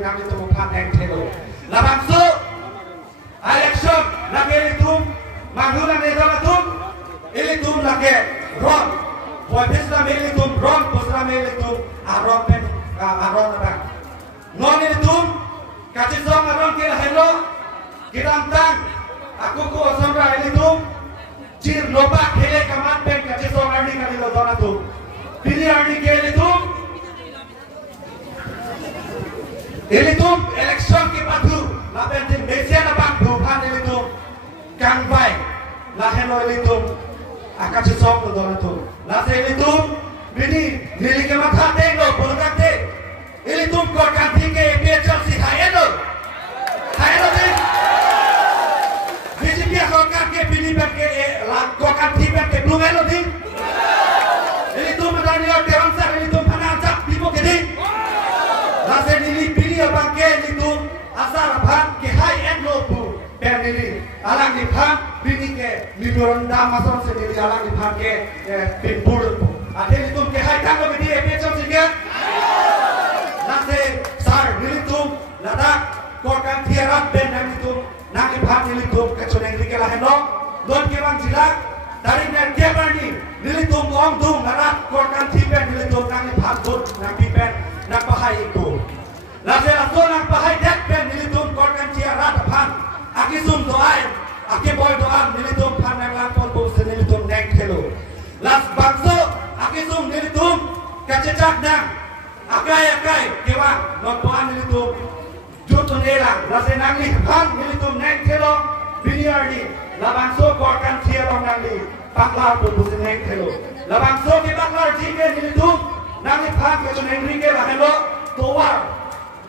nang itu mumpan eng telo. Labang so election lagi elitum manghulan edalatum elitum lagi ron. Boy Islam elitum ron, Islam elitum aron pen aron apa? Non elitum kasih song aron kira hello kiram tang aku ko asam ra elitum cir loba khele kamat pen kasih song arni kali lo dalatum. Pilih arni ke elitum election ke padu lapen tim Malaysia na bang bukan elitum kang bai lahen elitum akan sesok tu orang tu lase elitum bini nili ke mata tenglo bolak te elitum kau kan tinggi biasa si hayalo ni BJP kau kan ke bini berke kau kan tinggi berke belum hayalo ni elitum ada ni orang terangsa elitum mana acap tipu kedi lase nili abang ke itu asal abang ke high end lobu penili alang di bang bini ke liburan damason sendiri alang di bang ke pimpur ada itu ke high tangga bini episode sehingga nanti sar itu ladak korkan tiarap ben yang itu nanti bang itu kecuneng di kelahan lo don ke bang jilak dari net ke bani itu long tung ladak korkan tipen itu nanti bang tut nanti pen nak bahai itu. Lase laso nang pahai dek pen nilitum korkan cia rata pan aki sum doain aki boy doan nilitum pan nang lampon bus nilitum neng telo las bangso aki sum nilitum kacecak nang akai kewa not doan nilitum jutun elang lase nang li pan nilitum neng telo biniardi la bangso korkan cia rong nang li paklar bus neng telo la bangso ke paklar jike nilitum nang li pan kacun neng ke la hello towar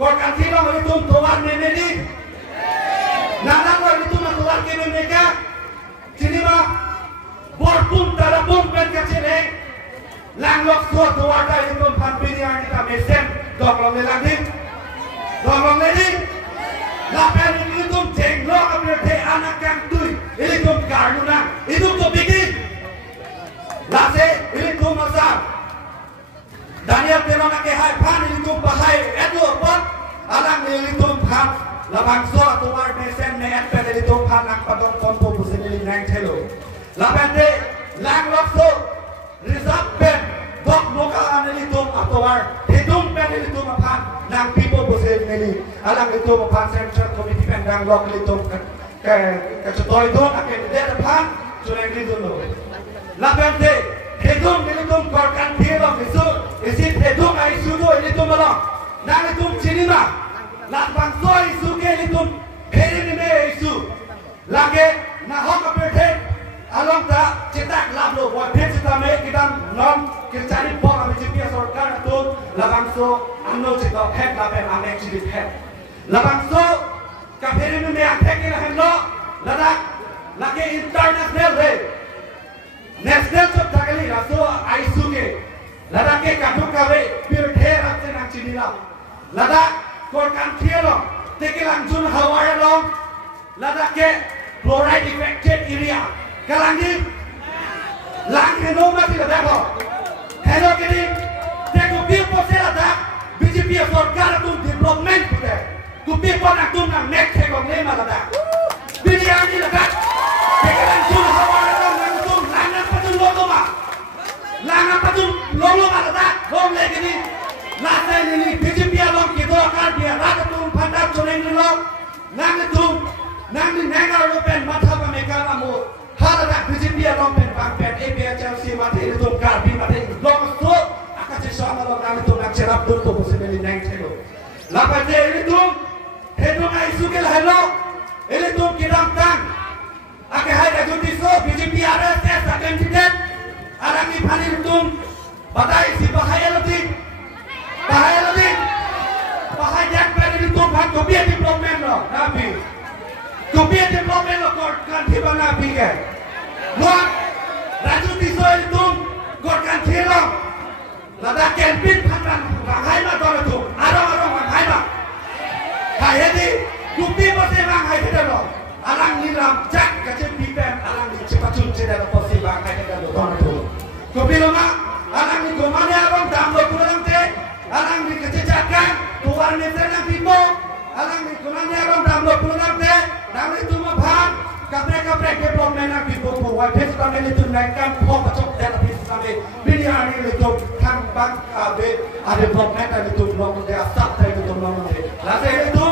korkan sila melitum tuan meneni, nana melitum tuan ke meneka, sini mah borpun tarapun berkecil langlok suat tuan dah melitum pampini yang kita mesen, dorong lagi, lapan melitum jenglok apalagi anak yang tui, melitum karuna, itu tu bikin, lase melitum masam. Daniel terang ke hai pan elitum bahai edo pot alang elitum pan labang so tuar mesen ne pen elitum pan ang padon kompo busin eli nang telo lapende lang lokso reserve pen dok noka an elitum atuar hitum pen elitum pan nang people busin eli alang elitum pan central committee pen dang lok elitum ke cetoi don ake de pan suneng elitum lo lapende hitum elitum korkan thielo isu isi hitung isu tu elitum malam nang elitum cinema nak bangso isu ke elitum heri ni me isu lagi nak hok aperte along ta cetak lablo buat pet kita me kita non kerjani pok kami JP सरकार tu la bangso amno cetak head lapen amek jadi head la bangso kaperi ni me atek ni henlo ladak lagi international re national सब takali raso isu ke Ladak ke kadung kawe bir ther apse nang chini la ladak korkan thielo teke langjun hawaya long ladak ke fluoride affected area kalangi lang heno mati ladak ho heno ke di teko bir pose ladak BJP sarkar tu development pude tu bir pon atum nang next teko nema ladak biniani ladak teke langjun hawaya long langjun langan patun logoma langan patun lolo ada hom lagi ni lasa ini BJP along kita akan dia rakyat tu pandang coreng ni long nang ni nengar lopen mata mereka kamu hal ada BJP along pen bang pen APHLC mata itu tu karbi mata itu long tu akan sesuatu long nang itu nak cerap tu tu musim ini neng celo lapan dia ini tu hedung isu ke hello ini tu kiram tang akan hai dah jadi so BJP RSS akan tidak ada ni pani itu Batai si bahaya lebih yang pada itu kan kopiah development lo nabi kopiah development lo kan tiba nabi ke luar raju tiso itu kan tiba lada kempin pandan bahaya mah kalau tu arang bahaya mah kaya di kopiah masih bahaya tidak lo alang nilam jak kecil pipen alang cepat cuci dalam posisi bahaya tidak lo tu kopiah lo mah alang ni gomane abang dam lo kurang te alang ni kececakan tuan meter yang pipo kaprek development nak dibuku, wajib kami itu naikkan pokok kacau dan habis kami bini hari itu kan bang ada development itu belum ada asap itu belum ada. Lalu itu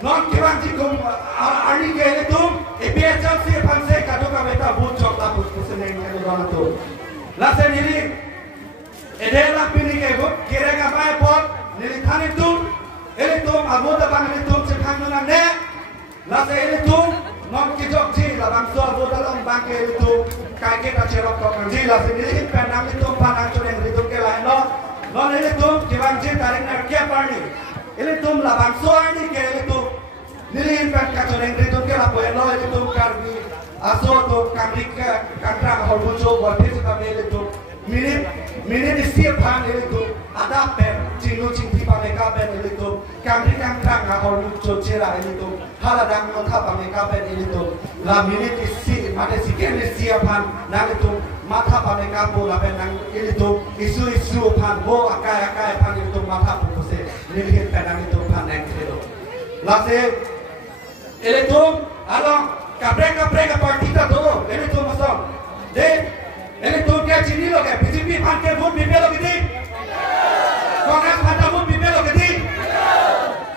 non kirang jikum hari itu EPHL si panse kado kami tak bucok tak bucok seneng itu orang tu. Lalu ini adalah bini kebo kira ngapai pot nili kan itu abu dapat itu cekang nunang ne. Lalu itu non kijok ji labang soal abu dalam bangke itu kaki tak cerok kau ji lalu ini penang itu panang curang itu ke lain lo. Non itu kirang ji tarik nak kepa ni. Ini tu labang soal ni ke itu nili pen kacau yang itu ke lapo lo itu karbi asal tu kami ke kantra kau bujuk buat kami itu minit siapa itu ada pen cinu cinti mereka pen itu kami kantra kau bujuk cerah itu haladang mata mereka pen itu la minit mata siapa siapa nang itu mata mereka bola pen nang itu isu pan bo akai pan itu mata pupuse nili pen nang itu pan nang itu lalu itu along kaprek partita tu itu masuk deh ini tu क्या चीनी लोग हैं बीजेपी पान के वोट बीपे लोग कितनी Congress party vote बीपे लोग कितनी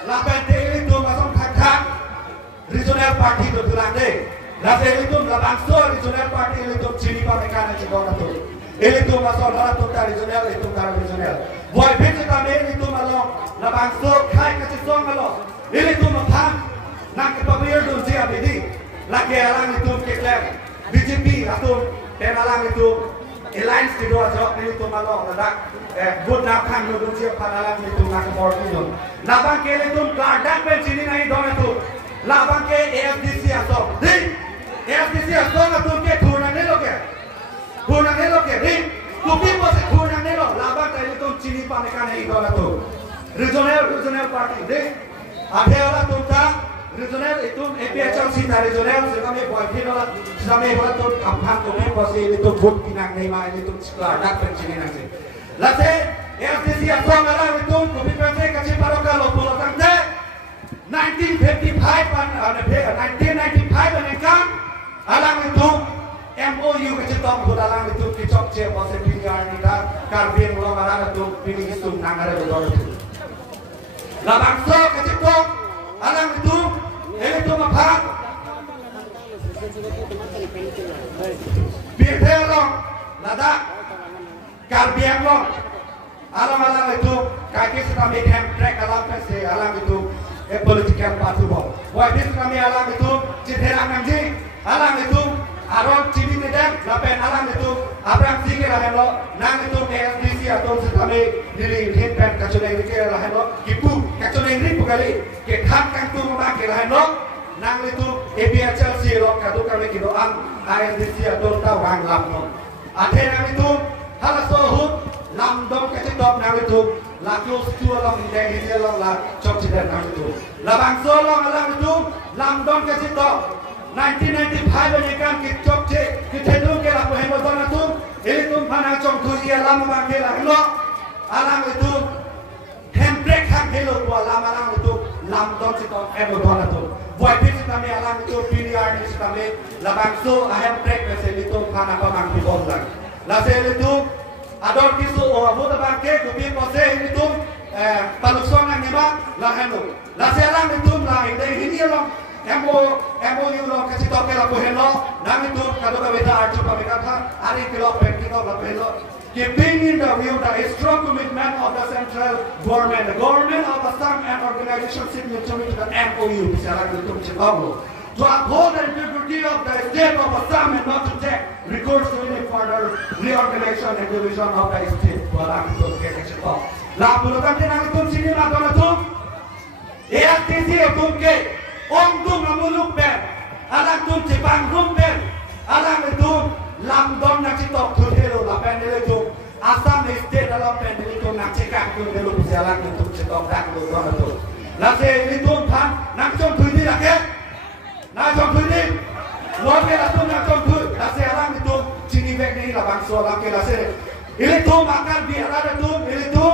लापें ते ini tu masuk khak regional party tu tulang deh lalu ini tu labangso regional party ini tu chini pa mereka nak cakap tu ini tu masuk lalu tu tar regional itu tar regional boy betul kami ini tu malam labangso kai kacau song malam ini tu macam nak kepabiyar tu siapa ini lagi orang itu kekler BJP atau penalang itu alliance di dua jawab ini tu malu ledak good nak kan tu siapa penalang itu nak kepor itu labang ke itu gardan bencini naik dona tu labang ke AFDC atau di AFDC atau tu ke thuna ni lo ke di tupi pos thuna ni lo labang ke itu cini panekan naik dona tu regional party di ada orang tu tak regional itu EPHL sih regional kami buat final kami buat tu kampanye kami pasti itu vote pinang nema itu sekelar pencini nanti. Lalu AFDC apa malah itu kami pasti kasih paroka lopo tangde 1955 mereka alang itu MOU kasih tahu buat alang itu kicok je pasti pinggir ni dah karbin mula marah itu pilih itu nangare betul itu. Labang so kasih tahu alang itu itu apa? Biar long, nada, karbiang long, alam itu kaki kami yang track alam kasi alam itu political party bom. Wajib kami alam itu citerang nanti alam itu aron cini nedem, lapen alam itu abang sikit lah lo, nang itu AFDC atau kami diri himpen kacau yang dikira lah lo, kipu kacau yang ribu kali, kekham kangtu memakai lah lo. Nang itu EPHL si lo kado kami kilo AFDC atau tawang lamno. Ada nang itu hal sohut lamdom kecedok nang itu laku setua long indeng ini long la cok cedek nang itu. Labang solong alam itu lamdom kecedok 1995 ini kan kicok cek kecedok ke laku hemo dona tu itu mana cok tu ia lama bangke lah lo alam itu handbrake hang helo tu alam itu lamdom cedok hemo dona tu. Buat itu kami alam itu pilihan ini kami labang so ahem trek mesel itu kana pamang dibolang. Lalu itu ador kisu orang muda bangke kupi pose itu paluksongan ni bang lahenu. Lalu alam itu lain dari ini long MOU long kasih tahu ke lapu heno. Nang itu kado kawita arju kami kata hari kilo pekino lapu heno. Keeping in the view that a strong commitment of the central government, the government of Assam and organization signatory to the MOU, to uphold the integrity of the state of Assam and not to take recourse to any further reorganization and division of the state. Lapulutan din ang itong sinila doon ito. AFDC itong ke, ongdong namulog ben, alang itong cipang rumben, alang itong lamdom na citok tudelo lapen itu asam state dalam pen itu nak cekak tudelo berjalan untuk citok dak lu doang itu. Lalu itu pan nak jom tudi rakyat, nak jom tudi, luar biasa nak jom tudi. Lalu alam itu cini beg ni labang soalan ke lalu itu makan biar ada tu itu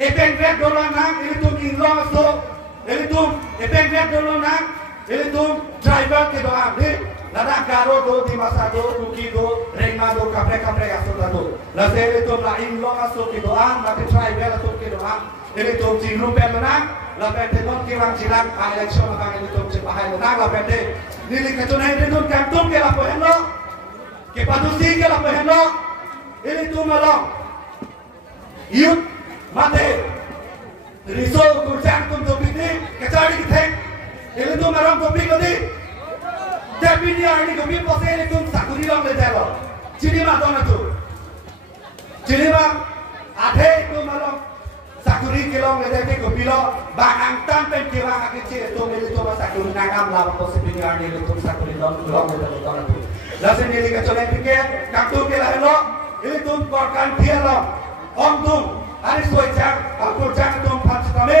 epeng beg doang nak itu inlong so itu epeng beg doang nak itu driver ke doang ni. lada garo do di masa do tuki do rengma do kapre asuta do la sele to la in lo aso ki do ang la try bela to ki do ang ini to jin ru pen menang la pete non ki rang jilang election la bang ini to je bahai menang la pete ni li ka to nei ni don kam tum ke la pohen lo ke padusi ke la pohen lo ini to malong yut mate riso kurjang tum to bini kachari ki thek ini to marang to bi ko di tapi ni hari kami pasal itu sakuri orang lezat. Ciri mana tu? Ciri mana? Ada itu malam sakuri kilong lezat itu bilo. Bahang tanpa kira kecil itu milik tu sakuri nagam lawan pasal ni hari itu sakuri orang lezat tu. Lalu ni lihat colek fikir, kaktu kira hello, ini tu korkan dia lo. Om tu, hari suajang, aku jangan tu pasal kami.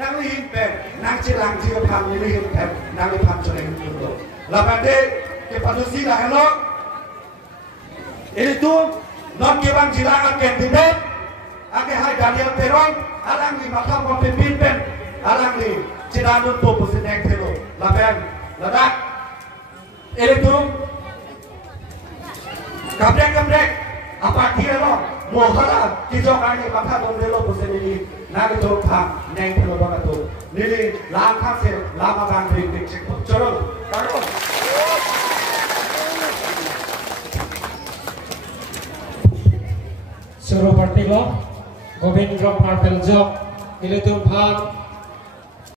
Nang lihin pen, nang cilang jiwa pam lihin pen, nang lihin pam colek itu. Lapande ke padusi lah hello. Ini tu non kibang jilang kandidat, ake hai Daniel Perong, alang ni makam pemimpin pen, alang ni cilanun tu posinek hello. Lapen, ladak. Ini tu kabrek, apa dia lo? Mohala, kijokan ni makam pemimpin posinek nak tu pam, neng hello bang tu. Nili langkah se lama bang ring cek corong. Suruh parti lo, Govind Drop Martel Jok, Ilitum Phan,